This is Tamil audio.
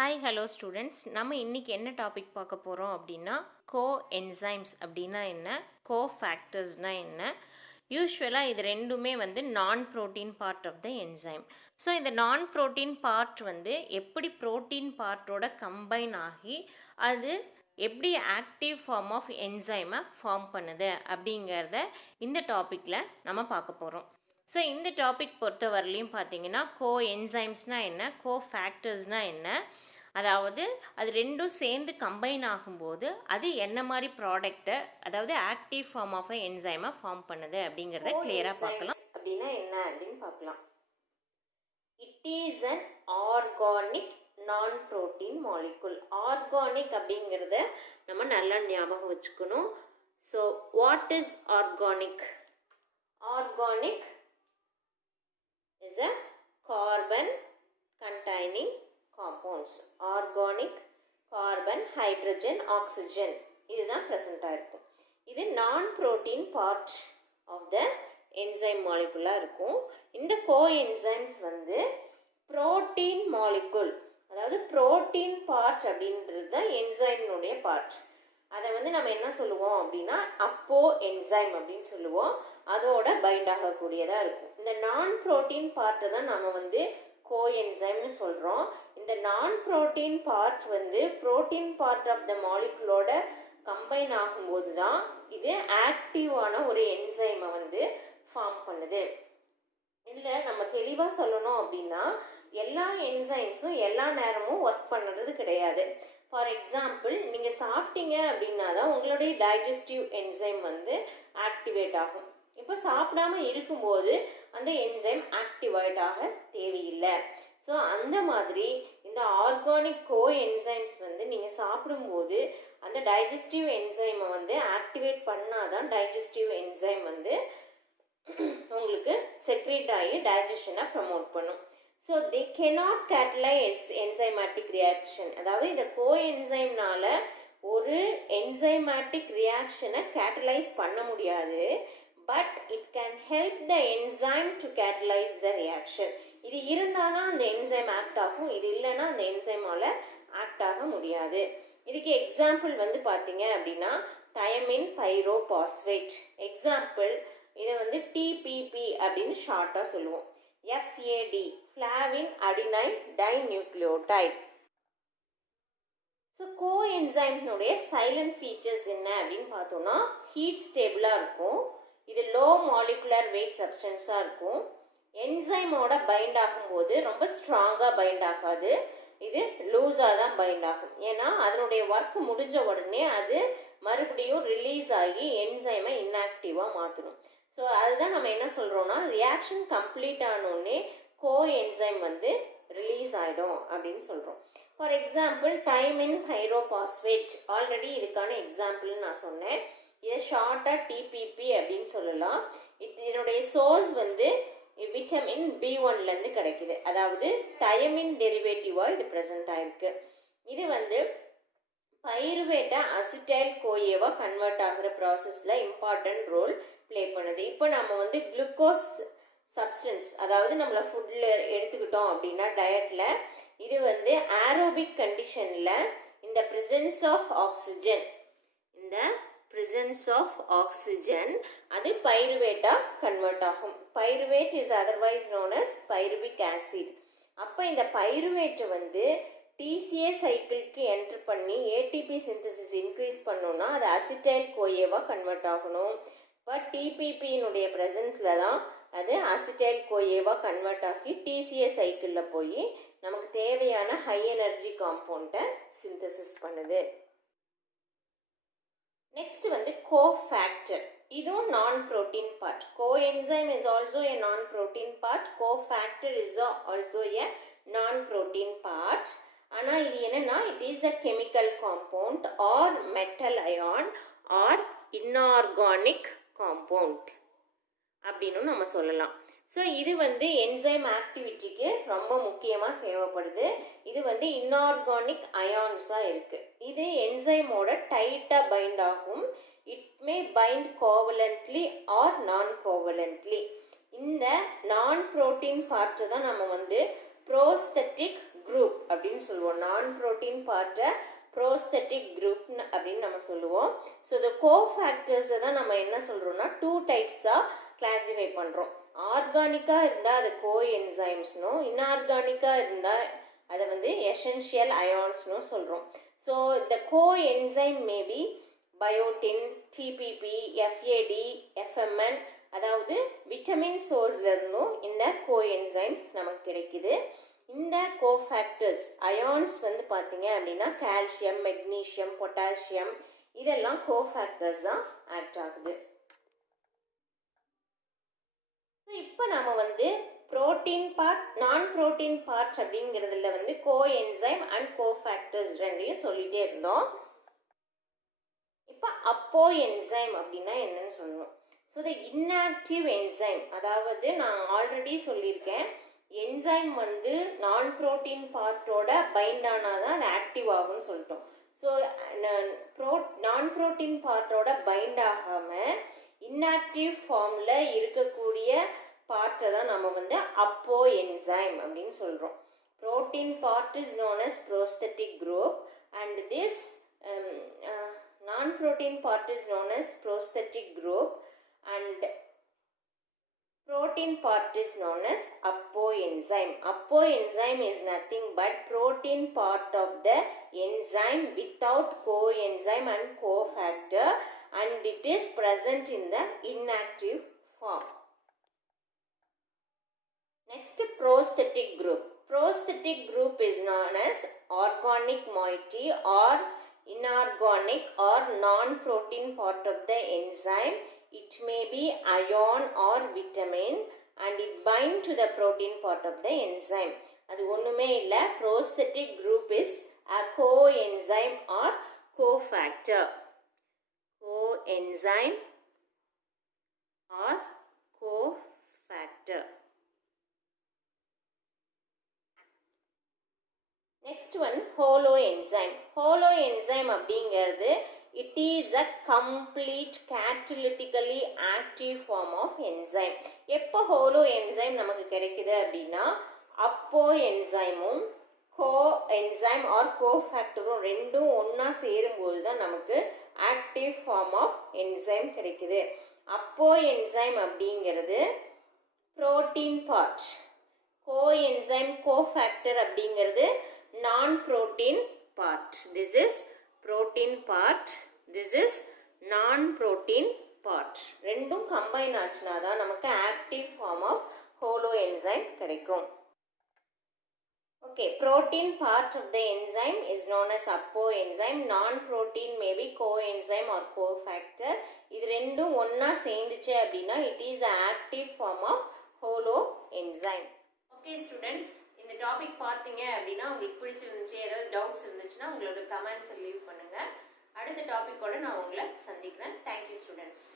ஹாய் ஹலோ ஸ்டூடெண்ட்ஸ், நம்ம இன்றைக்கி என்ன டாபிக் பார்க்க போகிறோம் அப்படின்னா கோ என்சைம்ஸ் அப்படின்னா என்ன, கோ ஃபேக்டர்ஸ்னால் என்ன. யூஸ்வலாக இது ரெண்டுமே non protein part of the enzyme. So இந்த நான் ப்ரோட்டீன் பார்ட் எப்படி ப்ரோட்டீன் பார்ட்டோட கம்பைன் ஆகி அது எப்படி ஆக்டிவ் ஃபார்ம் ஆஃப் என்சைமை ஃபார்ம் பண்ணுது அப்படிங்கிறத இந்த டாப்பிக்கில் நம்ம பார்க்க போகிறோம். ஸோ இந்த டாபிக் பொறுத்த வரலையும் பார்த்தீங்கன்னா கோ என்சைம்ஸ்னால் என்ன, கோ ஃபேக்டர்ஸ்னால் என்ன, அதாவது அது ரெண்டும் சேர்ந்து கம்பைன் ஆகும்போது அது என்ன மாதிரி ப்ராடக்டை, அதாவது ஆக்டிவ் ஃபார்ம் ஆஃப் என்சைமை ஃபார்ம் பண்ணுது அப்படிங்கிறத கிளியராக பார்க்கலாம். அப்படின்னா என்ன அப்படின்னு பார்க்கலாம். இட் இஸ் அன் ஆர்கானிக் நான் ப்ரோட்டீன் மாலிகுல். ஆர்கானிக் அப்படிங்கிறத நம்ம நல்லா ஞாபகம் வச்சுக்கணும். So what is organic? Organic is a carbon containing compounds. Organic, carbon, hydrogen, oxygen இதுதான் present ஆயிருக்கும். இது non-protein part of the enzyme molecule இருக்கும். இந்த coenzymes protein molecule, அதாவது protein part அப்படின்றது தான் enzyme part. அதை நம்ம என்ன சொல்லுவோம் அப்படின்னா அப்போ என்சைம் அப்படின்னு சொல்லுவோம். அதோட பைண்ட் ஆகக்கூடியதாக இருக்கும். இந்த நான் ப்ரோட்டீன் பார்ட்டை தான் நம்ம கோ என்சைம்னு சொல்கிறோம். இந்த non protein part protein part of the மாலிகுலோட கம்பைன் ஆகும்போது தான் இது ஆக்டிவான ஒரு என்சைமை ஃபார்ம் பண்ணுது. இல்லை நம்ம தெளிவாக சொல்லணும் அப்படின்னா எல்லா என்சைம்ஸும் எல்லா நேரமும் ஒர்க் பண்ணுறது கிடையாது. ஃபார் எக்ஸாம்பிள், நீங்கள் சாப்பிட்டீங்க அப்படின்னா தான் உங்களுடைய டைஜஸ்டிவ் என்சைம் ஆக்டிவேட் ஆகும். இப்போ சாப்பிடாம இருக்கும்போது அந்த என்சைம் ஆக்டிவேட் ஆக தேவையில்லை. ஸோ அந்த மாதிரி இந்த ஆர்கானிக் கோ என்சைம்ஸ் நீங்கள் சாப்பிடும்போது அந்த டைஜஸ்டிவ் என்சைமை ஆக்டிவேட் பண்ணாதான் டைஜஸ்டிவ் என்சைம் உங்களுக்கு செக்ரேட் ஆகி டைஜஷனை ப்ரமோட் பண்ணும். So they cannot catalyze enzymatic reaction. அதாவது இந்த கோஎன்சைம்னால ஒரு என்சைமேட்டிக் ரியாக்ஷனை கேட்டலைஸ் பண்ண முடியாது. But it can help the enzyme to catalyse the reaction. இது இருந்தால் தான் அந்த என்சைம் ஆக்ட் ஆகும். இது இல்லைன்னா அந்த என்சைமால் ஆக்ட் ஆக முடியாது. இதுக்கு எக்ஸாம்பிள் பார்த்தீங்க அப்படின்னா தயமின் பைரோபாஸ்பேட். எக்ஸாம்பிள் இதை டிபிபி அப்படின்னு ஷார்ட்டாக சொல்லுவோம். FAD, flavin adenine dinucleotide. So கோஎன்சைம்னுடைய சைலண்ட் ஃபீச்சர்ஸ் என்ன அப்படின்னு பார்த்தோம்னா ஹீட் ஸ்டேபிளாக இருக்கும். இது லோ மாலிகுலர் வெயிட் சப்ஸ்டன்ஸாக இருக்கும். என்சைமோட பைண்ட் ஆகும்போது ரொம்ப ஸ்ட்ராங்காக பைண்ட் ஆகாது. இது லூஸாக தான் பைண்ட் ஆகும். ஏன்னா அதனுடைய ஒர்க் முடிஞ்ச உடனே அது மறுபடியும் ரிலீஸ் ஆகி என்சைமை இன்ஆக்டிவாக மாற்றணும். ஸோ அதுதான் நம்ம என்ன சொல்கிறோன்னா ரியாக்ஷன் கம்ப்ளீட் ஆனோடனே கோ என்சைம் ரிலீஸ் ஆகிடும் அப்படின்னு சொல்கிறோம். For example thymine pyrophosphate already இதுக்கான எக்ஸாம்பிள்னு நான் சொன்னேன். இதை ஷார்ட்டாக டிபிபி அப்படின்னு சொல்லலாம். இதனுடைய சோர்ஸ் விட்டமின் B1 கிடைக்குது. அதாவது தயமின் டெரிவேட்டிவாக இது ப்ரெசென்ட் ஆகிருக்கு. இது பைருவேட்டை அசிட்டைல் கோயேவாக கன்வெர்ட் ஆகிற ப்ராசஸில் இம்பார்ட்டன்ட் ரோல் ப்ளே பண்ணுது. இப்போ நம்ம குளுக்கோஸ் சப்ஸ்டன்ஸ், அதாவது நம்மளை ஃபுட்டில் எடுத்துக்கிட்டோம் அப்படின்னா டயட்டில் இது ஏரோபிக் கண்டிஷனில் இந்த ப்ரெசன்ஸ் ஆஃப் ஆக்சிஜன் அது பைருவேட்டாக கன்வெர்ட் ஆகும். Pyruvate is otherwise known as pyruvic acid. அப்போ இந்த பைருவேட்டை டிசிஏ சைக்கிளுக்கு என்ட்ரு பண்ணி ஏடிபி சிந்தசிஸ் இன்க்ரீஸ் பண்ணோன்னா அது அசிட்டைல் கோயேவாக கன்வெர்ட் ஆகணும். பட் டிபிபியினுடைய ப்ரெசன்ஸில் தான் அது அசிட்டைல் கோயேவாக கன்வெர்ட் ஆகி டிசிஏ சைக்கிளில் போய் நமக்கு தேவையான ஹை எனர்ஜி காம்பவுண்டை சிந்தசிஸ் பண்ணுது. Next cofactor. இதுவும் non protein part. Coenzyme is also a non protein part. Cofactor is also a non protein part. ஆனால் இது என்னன்னா it is a chemical compound or metal ion or inorganic compound அப்படின்னு நம்ம சொல்லலாம். ஸோ இது என்சைம் ஆக்டிவிட்டிக்கு ரொம்ப முக்கியமாக தேவைப்படுது. இது இன்ஆர்கானிக் அயான்ஸாக இருக்குது. இது என்சைமோட டைட்டாக பைண்ட் ஆகும். இட் மே பைண்ட் கோவலண்ட்லி ஆர் நான் கோவலண்ட்லி. இந்த நான் ப்ரோட்டீன் பார்ட்டை தான் நம்ம ப்ரோஸ்தட்டிக் குரூப் அப்படின்னு அப்படின்னு சொல்லுவோம். நான் புரோட்டீன் பார்ட்டை ப்ரோஸ்தட்டிக் குரூப் அப்படின்னு நம்ம சொல்லுவோம். ஸோ இந்த கோஃபேக்டர்ஸை தான் நம்ம என்ன சொல்கிறோம்னா 2 டைப்ஸாக கிளாஸிஃபை பண்ணுறோம். ஆர்கானிக்காக இருந்தால் அது கோஎன்சைம்ஸ்னும், இன்ஆர்கானிக்காக இருந்தால் அதை வந்து எசென்ஷியல் அயான்ஸ்னும் சொல்கிறோம். ஸோ இந்த coenzyme maybe biotin, TPP, FAD, FMN, அதாவது விட்டமின் சோர்ஸ்லேருந்தும் இந்த கோஎன்சைம்ஸ் நமக்கு கிடைக்குது. இந்த கோஃபேக்டர்ஸ் அயான்ஸ் வந்து பார்த்தீங்க அப்படின்னா கால்சியம், மெக்னீஷியம், பொட்டாசியம் இதெல்லாம் கோஃபேக்டர்ஸ் தான் ஆக்ட் ஆகுது. இப்போ நம்ம வந்து புரோட்டீன் பார்ட், நான் புரோட்டீன் பார்ட் அப்படிங்கிறதுல வந்து கோஎன்சைம் அண்ட் கோஃபேக்டர்ஸ் ரெண்டையும் சொல்லிகிட்டே இருந்தோம். இப்போ அப்போ என்சைம் அப்படின்னா என்னன்னு சொல்லணும். ஸோ த இன்ஆக்டிவ் என்சைம், அதாவது நான் ஆல்ரெடி சொல்லியிருக்கேன், என்சைம் வந்து நான் புரோட்டீன் பார்ட்டோட பைண்ட் ஆனால் தான் அது ஆக்டிவ் ஆகும்னு சொல்லிட்டோம். ஸோ நான் புரோட்டீன் பார்ட்டோட பைண்ட் ஆகாமல் இன்ஆக்டிவ் ஃபார்மில் இருக்கக்கூடிய பார்ட்டை தான் நம்ம வந்து அப்போ என்சைம் அப்படின்னு சொல்கிறோம். Protein part is known as prosthetic group and this non-protein part is known as prosthetic group and protein part is known as apoenzyme. Apoenzyme is nothing but protein part of the enzyme without coenzyme and cofactor and it is present in the inactive form. Next, prosthetic group. Prosthetic group is known as organic moiety or inorganic or non-protein part of the enzyme. It may be ion or vitamin and it bind to the protein part of the enzyme. அது ஒண்ணுமே இல்ல. Prosthetic group is a coenzyme or cofactor. Coenzyme or cofactor. Next one, holoenzyme. Holoenzyme அப்படிங்கிறது it is a complete catalytically active form of enzyme. எப்போ holoenzyme நமக்கு கிடைக்குது அப்படின்னா அப்போ என்சைமும் கோஎன்சைம் ஆர் கோஃபேக்டரும் ரெண்டும் ஒன்றா சேரும்போது தான் நமக்கு ஆக்டிவ் ஃபார்ம் ஆஃப் என்சைம் கிடைக்குது. அப்போ என்சைம் அப்படிங்கிறது புரோட்டீன் பார்ட், கோஎன்சைம் கோஃபேக்டர் அப்படிங்கிறது non-protein part. This is protein part. This is non-protein part. ரெண்டும் combine ஆச்சுனா தான் நமக்கு active form of holoenzyme கிடைக்கும். Okay, protein part of the enzyme is known as apoenzyme. Non-protein may be coenzyme or cofactor. இது ரெண்டும் ஒண்ணா சேர்ந்துச்சு அப்படின்னா it is the active form of holoenzyme. Okay students, இந்த டாபிக் பார்த்தீங்க அப்படின்னா உங்களுக்கு பிடிச்சிருந்துச்சு, ஏதாவது டவுட்ஸ் இருந்துச்சுன்னா உங்களோட கமெண்ட்ஸை லீவ் பண்ணுங்கள். அடுத்த டாப்பிக்கோடு நான் உங்களை சந்திக்கிறேன். Thank you students.